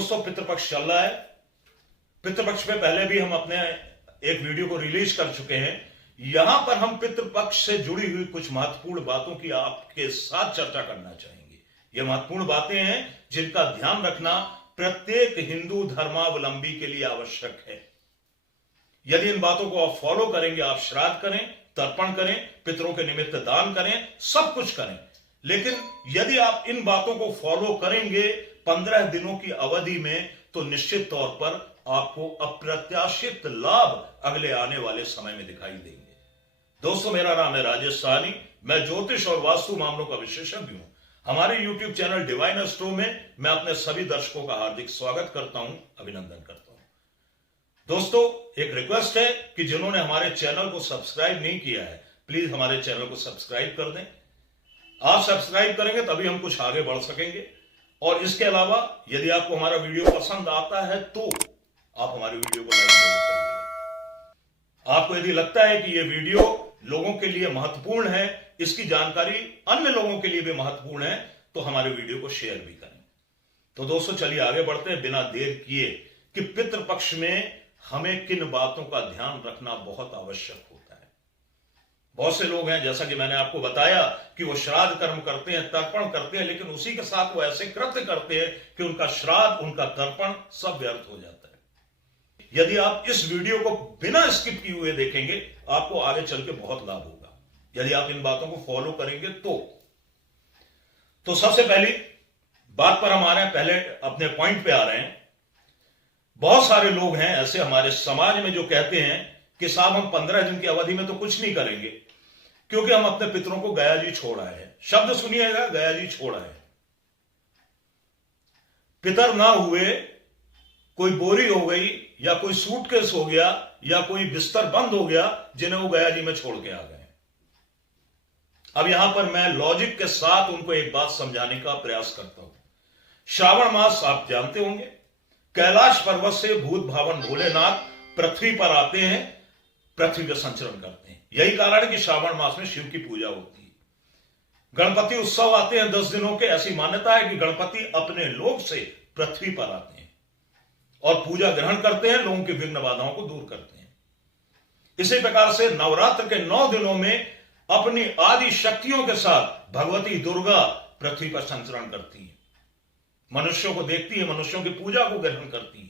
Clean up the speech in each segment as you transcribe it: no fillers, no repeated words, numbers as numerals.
दोस्तों, पितृपक्ष चल रहा है। पितृपक्ष में पहले भी हम अपने एक वीडियो को रिलीज कर चुके हैं। यहां पर हम पितृपक्ष से जुड़ी हुई कुछ महत्वपूर्ण बातों की आपके साथ चर्चा करना चाहेंगे। ये महत्वपूर्ण बातें हैं जिनका ध्यान रखना प्रत्येक हिंदू धर्मावलंबी के लिए आवश्यक है। यदि इन बातों को आप फॉलो करेंगे, आप श्राद्ध करें, तर्पण करें, पितरों के निमित्त दान करें, सब कुछ करें, लेकिन यदि आप इन बातों को फॉलो करेंगे 15 दिनों की अवधि में, तो निश्चित तौर पर आपको अप्रत्याशित लाभ अगले आने वाले समय में दिखाई देंगे। दोस्तों, मेरा नाम है राजेश साहनी। मैं ज्योतिष और वास्तु मामलों का विशेषज्ञ हूं। हमारे YouTube चैनल डिवाइन एस्ट्रो में मैं अपने सभी दर्शकों का हार्दिक स्वागत करता हूं, अभिनंदन करता हूं। दोस्तों, एक रिक्वेस्ट है कि जिन्होंने हमारे चैनल को सब्सक्राइब नहीं किया है, प्लीज हमारे चैनल को सब्सक्राइब कर दें। आप सब्सक्राइब करेंगे तभी हम कुछ आगे बढ़ सकेंगे। और इसके अलावा यदि आपको हमारा वीडियो पसंद आता है तो आप हमारे वीडियो को लाइक जरूर करिएगा। आपको यदि लगता है कि यह वीडियो लोगों के लिए महत्वपूर्ण है, इसकी जानकारी अन्य लोगों के लिए भी महत्वपूर्ण है, तो हमारे वीडियो को शेयर भी करें। तो दोस्तों, चलिए आगे बढ़ते हैं बिना देर किए कि पितृपक्ष में हमें किन बातों का ध्यान रखना बहुत आवश्यक होता है। बहुत से लोग हैं, जैसा कि मैंने आपको बताया, कि वो श्राद्ध कर्म करते हैं, तर्पण करते हैं, लेकिन उसी के साथ वो ऐसे कृत्य करते हैं कि उनका श्राद्ध, उनका तर्पण सब व्यर्थ हो जाता है। यदि आप इस वीडियो को बिना स्किप किए हुए देखेंगे, आपको आगे चल के बहुत लाभ होगा यदि आप इन बातों को फॉलो करेंगे तो सबसे पहली बात पर हम आ रहे हैं, पहले अपने पॉइंट पे आ रहे हैं। बहुत सारे लोग हैं ऐसे हमारे समाज में जो कहते हैं कि साहब हम 15 दिन की अवधि में तो कुछ नहीं करेंगे, क्योंकि हम अपने पितरों को गया जी छोड़ आए हैं। शब्द सुनिएगा, गया जी छोड़ आए। पितर ना हुए, कोई बोरी हो गई या कोई सूटकेस हो गया या कोई बिस्तर बंद हो गया, जिन्हें वो गया जी में छोड़ के आ गए। अब यहां पर मैं लॉजिक के साथ उनको एक बात समझाने का प्रयास करता हूं। श्रावण मास आप जानते होंगे, कैलाश पर्वत से भूत भावन भोलेनाथ पृथ्वी पर आते हैं, पृथ्वी का संचरण करते हैं। यही कारण है कि श्रावण मास में शिव की पूजा होती है। गणपति उत्सव आते हैं 10 दिनों के। ऐसी मान्यता है कि गणपति अपने लोक से पृथ्वी पर आते हैं और पूजा ग्रहण करते हैं, लोगों की विघ्न बाधाओं को दूर करते हैं। इसी प्रकार से नवरात्र के 9 दिनों में अपनी आदि शक्तियों के साथ भगवती दुर्गा पृथ्वी पर संचरण करती है, मनुष्यों को देखती है, मनुष्यों की पूजा को ग्रहण करती है।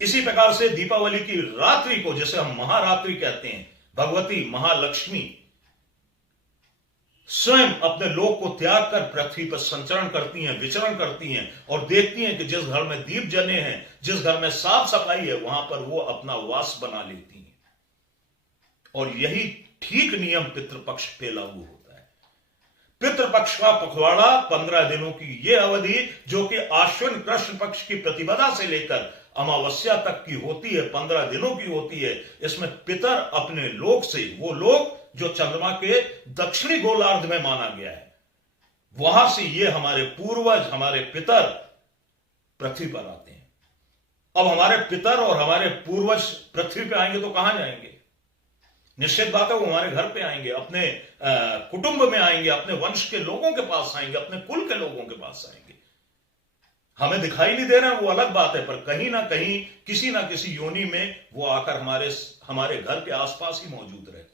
इसी प्रकार से दीपावली की रात्रि को, जिसे हम महारात्रि कहते हैं, भगवती महालक्ष्मी स्वयं अपने लोक को त्याग कर पृथ्वी पर संचरण करती हैं, विचरण करती हैं और देखती हैं कि जिस घर में दीप जले हैं, जिस घर में साफ सफाई है, वहां पर वो अपना वास बना लेती हैं। और यही ठीक नियम पितृपक्ष पे लागू होता है। पितृपक्ष का पखवाड़ा 15 दिनों की यह अवधि, जो कि आश्विन कृष्ण पक्ष की प्रतिपदा से लेकर अमावस्या तक की होती है, 15 दिनों की होती है। इसमें पितर अपने लोक से, वो लोक जो चंद्रमा के दक्षिणी गोलार्ध में माना गया है, वहां से ये हमारे पूर्वज, हमारे पितर पृथ्वी पर आते हैं। अब हमारे पितर और हमारे पूर्वज पृथ्वी पे आएंगे तो कहां जाएंगे? निश्चित बात है, वो हमारे घर पे आएंगे, अपने कुटुंब में आएंगे, अपने वंश के लोगों के पास आएंगे, अपने कुल के लोगों के पास आएंगे। हमें दिखाई नहीं दे रहे हैं, वो अलग बात है, पर कहीं ना कहीं, किसी ना किसी योनि में वो आकर हमारे घर के आसपास ही मौजूद रहते हैं।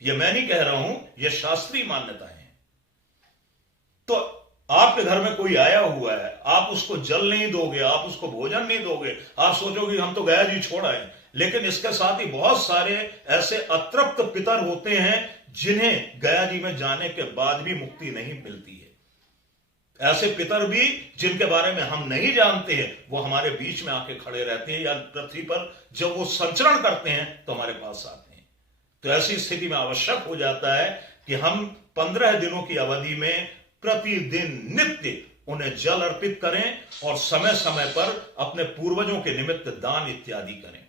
ये मैं नहीं कह रहा हूं, ये शास्त्रीय मान्यताएं हैं। तो आपके घर में कोई आया हुआ है, आप उसको जल नहीं दोगे, आप उसको भोजन नहीं दोगे, आप सोचोगे हम तो गया जी छोड़ आए। लेकिन इसके साथ ही बहुत सारे ऐसे अतृप्त पितर होते हैं जिन्हें गया जी में जाने के बाद भी मुक्ति नहीं मिलती है। ऐसे पितर भी जिनके बारे में हम नहीं जानते हैं, वो हमारे बीच में आके खड़े रहते हैं, या पृथ्वी पर जब वो संचरण करते हैं तो हमारे पास आते हैं। तो ऐसी स्थिति में आवश्यक हो जाता है कि हम 15 दिनों की अवधि में प्रतिदिन नित्य उन्हें जल अर्पित करें और समय समय पर अपने पूर्वजों के निमित्त दान इत्यादि करें।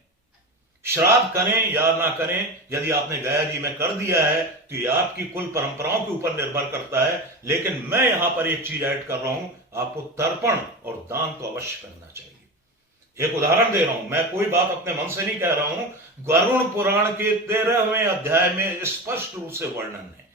श्राद्ध करें या ना करें, यदि आपने गया जी में कर दिया है तो यह आपकी कुल परंपराओं के ऊपर निर्भर करता है। लेकिन मैं यहां पर एक चीज ऐड कर रहा हूं, आपको तर्पण और दान तो अवश्य करना चाहिए। एक उदाहरण दे रहा हूं, मैं कोई बात अपने मन से नहीं कह रहा हूं। गरुड़ पुराण के 13वें अध्याय में स्पष्ट रूप से वर्णन है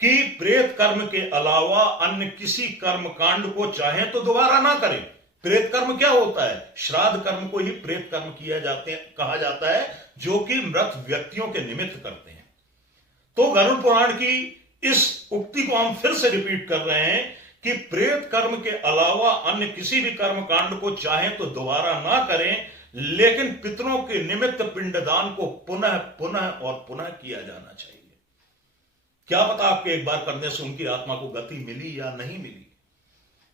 कि प्रेत कर्म के अलावा अन्य किसी कर्म कांड को चाहे तो दोबारा ना करें। प्रेत कर्म क्या होता है? श्राद्ध कर्म को ही प्रेत कर्म कहा जाता है, जो कि मृत व्यक्तियों के निमित्त करते हैं। तो गरुड़ पुराण की इस उक्ति को हम फिर से रिपीट कर रहे हैं कि प्रेत कर्म के अलावा अन्य किसी भी कर्म कांड को चाहे तो दोबारा ना करें, लेकिन पितरों के निमित्त पिंडदान को पुनः पुनः और पुनः किया जाना चाहिए। क्या पता आपके एक बार करने से उनकी आत्मा को गति मिली या नहीं मिली।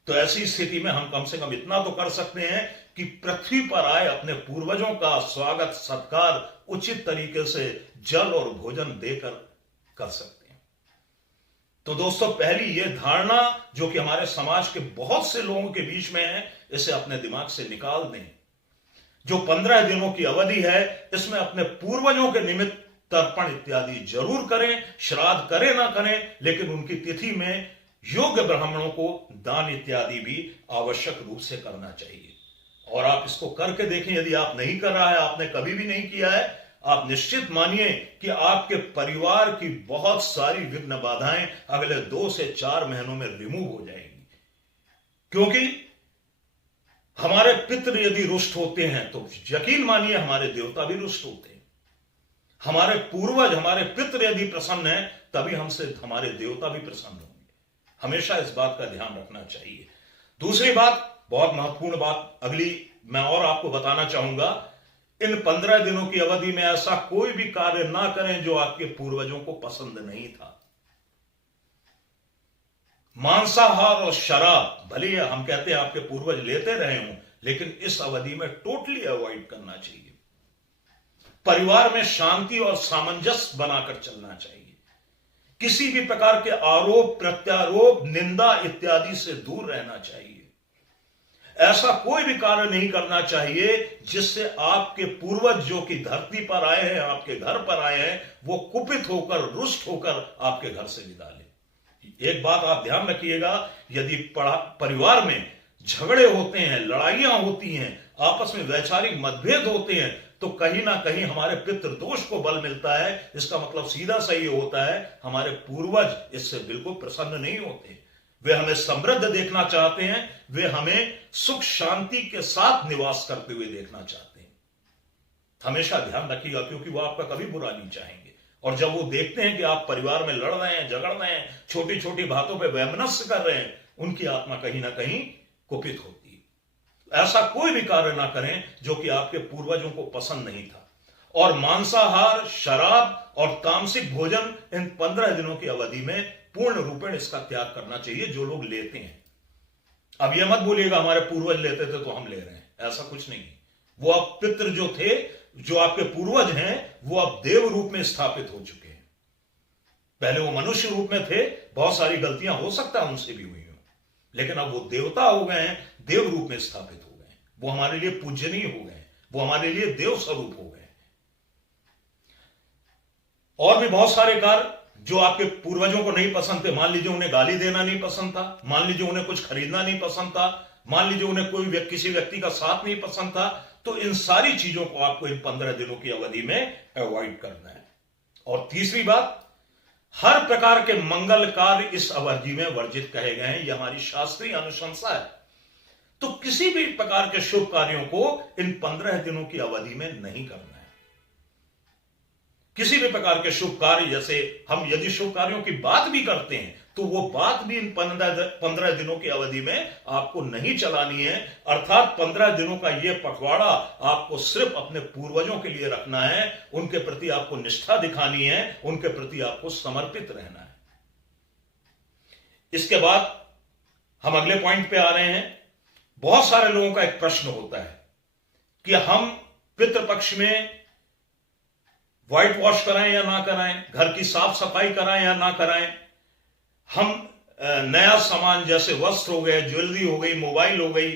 तो ऐसी स्थिति में हम कम से कम इतना तो कर सकते हैं कि पृथ्वी पर आए अपने पूर्वजों का स्वागत सत्कार उचित तरीके से जल और भोजन देकर कर सकते हैं। तो दोस्तों, पहली यह धारणा जो कि हमारे समाज के बहुत से लोगों के बीच में है, इसे अपने दिमाग से निकाल दें। जो 15 दिनों की अवधि है, इसमें अपने पूर्वजों के निमित्त तर्पण इत्यादि जरूर करें, श्राद्ध करें ना करें, लेकिन उनकी तिथि में योग्य ब्राह्मणों को दान इत्यादि भी आवश्यक रूप से करना चाहिए। और आप इसको करके देखें। यदि आप नहीं कर रहा है, आपने कभी भी नहीं किया है, आप निश्चित मानिए कि आपके परिवार की बहुत सारी विघ्न बाधाएं अगले 2 से 4 महीनों में रिमूव हो जाएंगी। क्योंकि हमारे पितृ यदि रुष्ट होते हैं तो यकीन मानिए हमारे देवता भी रुष्ट होते हैं। हमारे पूर्वज, हमारे पितृ यदि प्रसन्न है, तभी हमसे हमारे देवता भी प्रसन्न होंगे। हमेशा इस बात का ध्यान रखना चाहिए। दूसरी बात, बहुत महत्वपूर्ण बात अगली मैं और आपको बताना चाहूंगा, इन 15 दिनों की अवधि में ऐसा कोई भी कार्य ना करें जो आपके पूर्वजों को पसंद नहीं था। मांसाहार और शराब भले ही हम कहते हैं आपके पूर्वज लेते रहे हों, लेकिन इस अवधि में टोटली अवॉइड करना चाहिए। परिवार में शांति और सामंजस्य बनाकर चलना चाहिए। किसी भी प्रकार के आरोप प्रत्यारोप निंदा इत्यादि से दूर रहना चाहिए। ऐसा कोई भी कार्य नहीं करना चाहिए जिससे आपके पूर्वज जो कि धरती पर आए हैं, आपके घर पर आए हैं, वो कुपित होकर रुष्ट होकर आपके घर से विदा ले। एक बात आप ध्यान रखिएगा, यदि परिवार में झगड़े होते हैं, लड़ाइयां होती हैं, आपस में वैचारिक मतभेद होते हैं, तो कहीं ना कहीं हमारे पितृदोष को बल मिलता है। इसका मतलब सीधा सही होता है हमारे पूर्वज इससे बिल्कुल प्रसन्न नहीं होते। वे हमें समृद्ध देखना चाहते हैं, वे हमें सुख शांति के साथ निवास करते हुए देखना चाहते हैं। हमेशा ध्यान रखिएगा, क्योंकि वो आपका कभी बुरा नहीं चाहेंगे। और जब वो देखते हैं कि आप परिवार में लड़ रहे हैं, झगड़ रहे हैं, छोटी छोटी बातों पर वैमनस्य कर रहे हैं, उनकी आत्मा कहीं ना कहीं कुपित होती है। ऐसा कोई भी कार्य ना करें जो कि आपके पूर्वजों को पसंद नहीं था। और मांसाहार, शराब और तामसिक भोजन इन 15 दिनों की अवधि में पूर्ण रूपेण इसका त्याग करना चाहिए जो लोग लेते हैं। अब यह मत बोलिएगा हमारे पूर्वज लेते थे तो हम ले रहे हैं, ऐसा कुछ नहीं। वो अब पितृ जो थे, जो आपके पूर्वज हैं, वो अब देव रूप में स्थापित हो चुके हैं। पहले वो मनुष्य रूप में थे, बहुत सारी गलतियां हो सकता है उनसे भी हुई हो, लेकिन अब वो देवता हो गए हैं, देव रूप में स्थापित हो गए हैं। वो हमारे लिए पूजनीय हो गए, वो हमारे लिए देव स्वरूप हो गए। और भी बहुत सारे कार्य जो आपके पूर्वजों को नहीं पसंद थे, मान लीजिए उन्हें गाली देना नहीं पसंद था, मान लीजिए उन्हें कुछ खरीदना नहीं पसंद था, मान लीजिए उन्हें किसी व्यक्ति का साथ नहीं पसंद था, तो इन सारी चीजों को आपको इन 15 दिनों की अवधि में अवॉइड करना है। और तीसरी बात, हर प्रकार के मंगल कार्य इस अवधि में वर्जित कहे गए हैं। यह हमारी शास्त्रीय अनुशंसा है। तो किसी भी प्रकार के शुभ कार्यों को इन 15 दिनों की अवधि में नहीं करना है। किसी भी प्रकार के शुभ कार्य, जैसे हम यदि शुभ कार्यों की बात भी करते हैं तो वो बात भी इन 15 दिनों की अवधि में आपको नहीं चलानी है। अर्थात 15 दिनों का यह पखवाड़ा आपको सिर्फ अपने पूर्वजों के लिए रखना है, उनके प्रति आपको निष्ठा दिखानी है, उनके प्रति आपको समर्पित रहना है। इसके बाद हम अगले पॉइंट पे आ रहे हैं। बहुत सारे लोगों का एक प्रश्न होता है कि हम पितृपक्ष में व्हाइट वॉश कराएं या ना कराएं, घर की साफ सफाई कराएं या ना कराएं, हम नया सामान जैसे वस्त्र हो गए, ज्वेलरी हो गई, मोबाइल हो गई,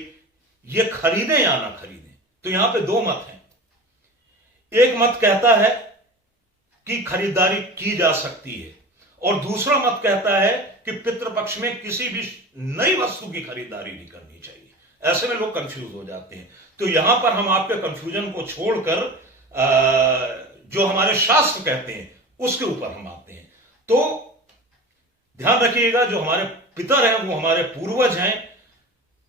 ये खरीदें या ना खरीदें। तो यहां पे दो मत हैं। एक मत कहता है कि खरीदारी की जा सकती है, और दूसरा मत कहता है कि पितृपक्ष में किसी भी नई वस्तु की खरीदारी नहीं करनी चाहिए। ऐसे में लोग कंफ्यूज हो जाते हैं। तो यहां पर हम आपके कंफ्यूजन को छोड़कर जो हमारे शास्त्र कहते हैं उसके ऊपर हम आते हैं। तो ध्यान रखिएगा, जो हमारे पितर हैं वो हमारे पूर्वज हैं।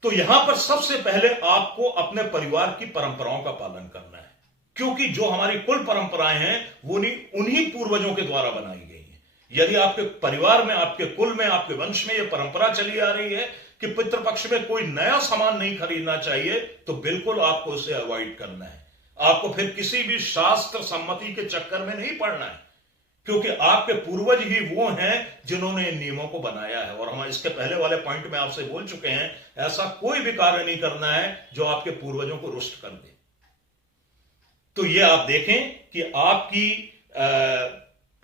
तो यहां पर सबसे पहले आपको अपने परिवार की परंपराओं का पालन करना है, क्योंकि जो हमारी कुल परंपराएं हैं वो उन्हीं पूर्वजों के द्वारा बनाई गई हैं। यदि आपके परिवार में, आपके कुल में, आपके वंश में यह परंपरा चली आ रही है कि पितृपक्ष में कोई नया सामान नहीं खरीदना चाहिए, तो बिल्कुल आपको उसे अवॉइड करना है। आपको फिर किसी भी शास्त्र सम्मति के चक्कर में नहीं पड़ना है, क्योंकि आपके पूर्वज ही वो हैं जिन्होंने इन नियमों को बनाया है। और हम इसके पहले वाले पॉइंट में आपसे बोल चुके हैं, ऐसा कोई भी कार्य नहीं करना है जो आपके पूर्वजों को रुष्ट कर दे। तो ये आप देखें कि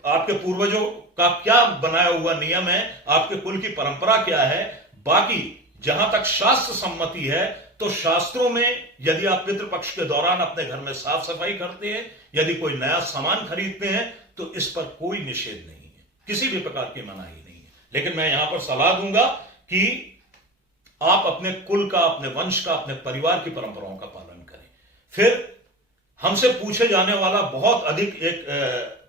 आपके पूर्वजों का क्या बनाया हुआ नियम है, आपके कुल की परंपरा क्या है। बाकी जहां तक शास्त्र सम्मति है, तो शास्त्रों में यदि आप पितृपक्ष के दौरान अपने घर में साफ सफाई करते हैं, यदि कोई नया सामान खरीदते हैं, तो इस पर कोई निषेध नहीं है, किसी भी प्रकार की मनाही नहीं है। लेकिन मैं यहां पर सलाह दूंगा कि आप अपने कुल का, अपने वंश का, अपने परिवार की परंपराओं का पालन करें। फिर हमसे पूछे जाने वाला बहुत अधिक एक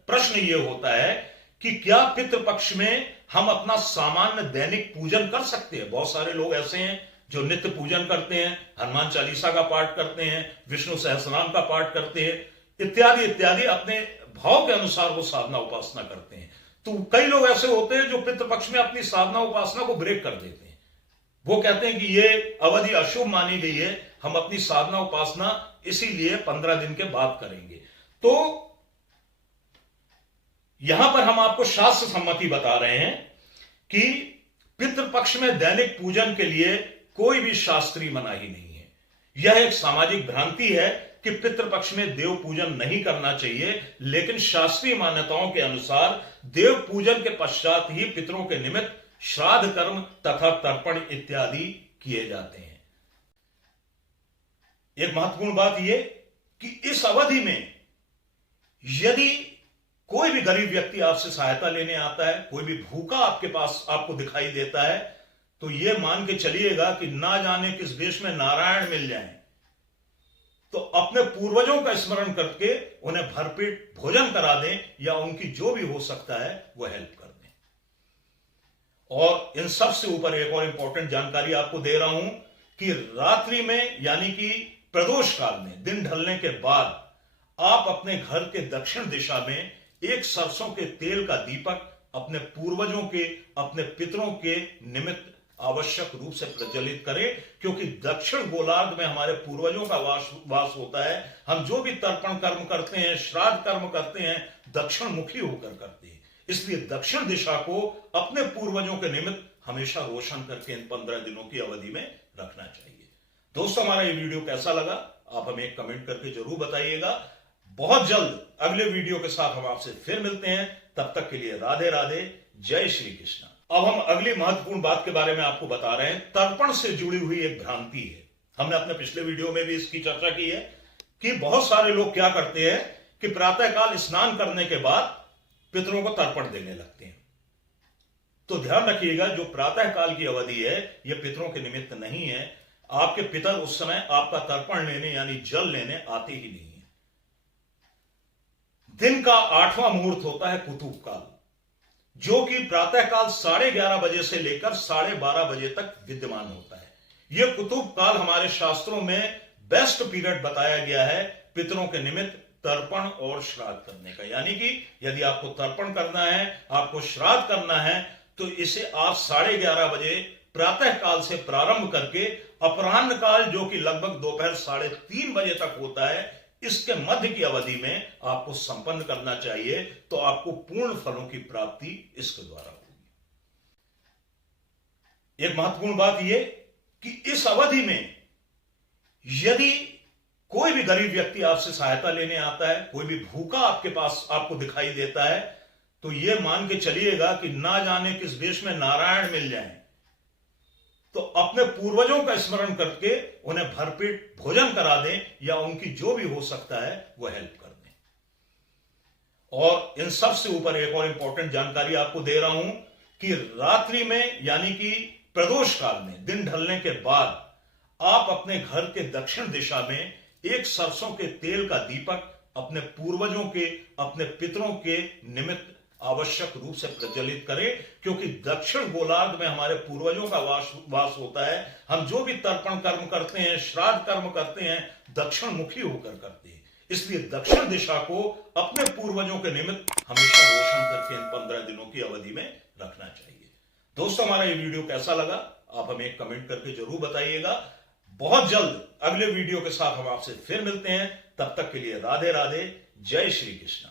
प्रश्न यह होता है कि क्या पितृपक्ष में हम अपना सामान्य दैनिक पूजन कर सकते हैं। बहुत सारे लोग ऐसे हैं जो नित्य पूजन करते हैं, हनुमान चालीसा का पाठ करते हैं, विष्णु सहस्रनाम का पाठ करते हैं, इत्यादि इत्यादि, अपने भाव के अनुसार वो साधना उपासना करते हैं। तो कई लोग ऐसे होते हैं जो पितृपक्ष में अपनी साधना उपासना को ब्रेक कर देते हैं। वो कहते हैं कि ये अवधि अशुभ मानी गई है, हम अपनी साधना उपासना इसीलिए 15 दिन के बाद करेंगे। तो यहां पर हम आपको शास्त्र सम्मति बता रहे हैं कि पितृपक्ष में दैनिक पूजन के लिए कोई भी शास्त्रीय मनाही नहीं है। यह एक सामाजिक भ्रांति है कि पितृपक्ष में देव पूजन नहीं करना चाहिए, लेकिन शास्त्रीय मान्यताओं के अनुसार देव पूजन के पश्चात ही पितरों के निमित्त श्राद्ध कर्म तथा तर्पण इत्यादि किए जाते हैं। एक महत्वपूर्ण बात यह कि इस अवधि में यदि कोई भी गरीब व्यक्ति आपसे सहायता लेने आता है, कोई भी भूखा आपके पास आपको दिखाई देता है, तो यह मान के चलिएगा कि ना जाने किस देश में नारायण मिल जाएं, तो अपने पूर्वजों का स्मरण करके उन्हें भरपेट भोजन करा दें या उनकी जो भी हो सकता है वह हेल्प कर दें। और इन सब से ऊपर एक और इंपॉर्टेंट जानकारी आपको दे रहा हूं कि रात्रि में यानी कि प्रदोष काल में, दिन ढलने के बाद, आप अपने घर के दक्षिण दिशा में एक सरसों के तेल का दीपक अपने पूर्वजों के, अपने पितरों के निमित्त आवश्यक रूप से प्रज्वलित करें, क्योंकि दक्षिण गोलार्ध में हमारे पूर्वजों का वास होता है। हम जो भी तर्पण कर्म करते हैं, श्राद्ध कर्म करते हैं, दक्षिण मुखी होकर करते हैं। इसलिए दक्षिण दिशा को अपने पूर्वजों के निमित्त हमेशा रोशन करके इन 15 दिनों की अवधि में रखना चाहिए। दोस्तों, हमारा ये वीडियो कैसा लगा आप हमें एक कमेंट करके जरूर बताइएगा। बहुत जल्द अगले वीडियो के साथ हम आपसे फिर मिलते हैं। तब तक के लिए राधे राधे, जय श्री कृष्ण। अब हम अगली महत्वपूर्ण बात के बारे में आपको बता रहे हैं। तर्पण से जुड़ी हुई एक भ्रांति है, हमने अपने पिछले वीडियो में भी इसकी चर्चा की है कि बहुत सारे लोग क्या करते हैं कि प्रातःकाल स्नान करने के बाद पितरों को तर्पण देने लगते हैं। तो ध्यान रखिएगा, जो प्रातःकाल की अवधि है यह पितरों के निमित्त नहीं है। आपके पितर उस समय आपका तर्पण लेने यानी जल लेने आते ही नहीं है। दिन का 8वां मुहूर्त होता है कुतुब काल, जो कि प्रातःकाल 11:30 बजे से लेकर 12:30 बजे तक विद्यमान होता है। यह कुतुब काल हमारे शास्त्रों में बेस्ट पीरियड बताया गया है पितरों के निमित्त तर्पण और श्राद्ध करने का। यानी कि यदि आपको तर्पण करना है, आपको श्राद्ध करना है, तो इसे आप 11:30 बजे प्रातःकाल से प्रारंभ करके अपराह्न काल, जो कि लगभग दोपहर 3:30 बजे तक होता है, इसके मध्य की अवधि में आपको संपन्न करना चाहिए। तो आपको पूर्ण फलों की प्राप्ति इसके द्वारा होगी। एक महत्वपूर्ण बात यह कि इस अवधि में यदि कोई भी गरीब व्यक्ति आपसे सहायता लेने आता है, कोई भी भूखा आपके पास आपको दिखाई देता है, तो यह मान के चलिएगा कि ना जाने किस देश में नारायण मिल जाएं, तो अपने पूर्वजों का स्मरण करके उन्हें भरपेट भोजन करा दें या उनकी जो भी हो सकता है वह हेल्प कर दें। और इन सब से ऊपर एक और इंपॉर्टेंट जानकारी आपको दे रहा हूं कि रात्रि में यानी कि प्रदोष काल में, दिन ढलने के बाद, आप अपने घर के दक्षिण दिशा में एक सरसों के तेल का दीपक अपने पूर्वजों के, अपने पितरों के निमित्त आवश्यक रूप से प्रज्वलित करें, क्योंकि दक्षिण गोलार्ध में हमारे पूर्वजों का वास होता है। हम जो भी तर्पण कर्म करते हैं, श्राद्ध कर्म करते हैं, दक्षिण मुखी होकर करते हैं। इसलिए दक्षिण दिशा को अपने पूर्वजों के निमित्त हमेशा रोशन करके इन 15 दिनों की अवधि में रखना चाहिए। दोस्तों, हमारा ये वीडियो कैसा लगा आप हमें एक कमेंट करके जरूर बताइएगा। बहुत जल्द अगले वीडियो के साथ हम आपसे फिर मिलते हैं। तब तक के लिए राधे राधे, जय श्री कृष्ण।